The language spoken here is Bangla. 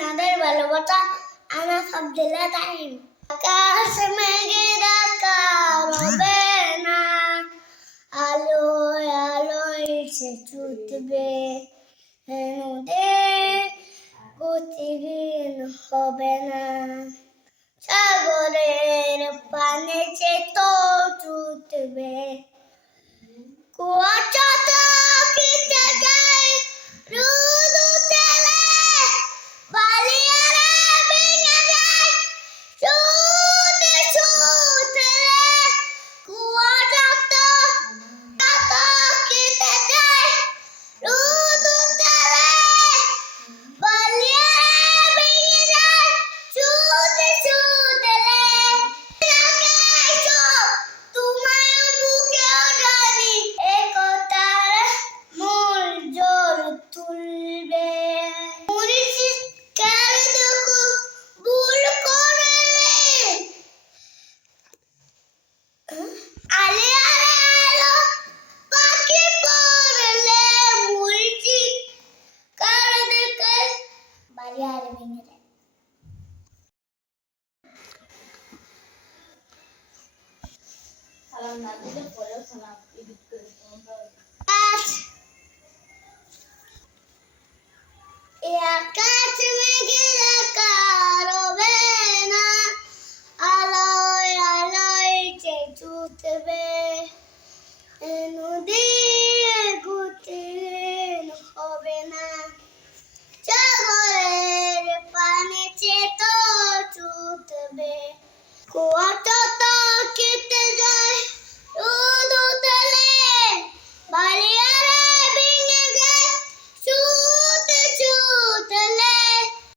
আপনাদের ভালোবাসা আমার সব দিলে টাইম আকাশ মেঘে ডাকা রবে না আলোয় আলোয় সে ছুটবে নদীর গতিহীন হবে না সাগরের পানে সে তো ছুটবে কুয়াশা কেটে যায় রোদ উঠেলে বালিয়ারে ভেঙে যায় ছুটে ছুটে কুয়াশা কেটে যায় রোদ উঠেলে বালিয়ারে ভেঙে যায় ছুটে ছুটে সালাম না দিলে পরেও সালাম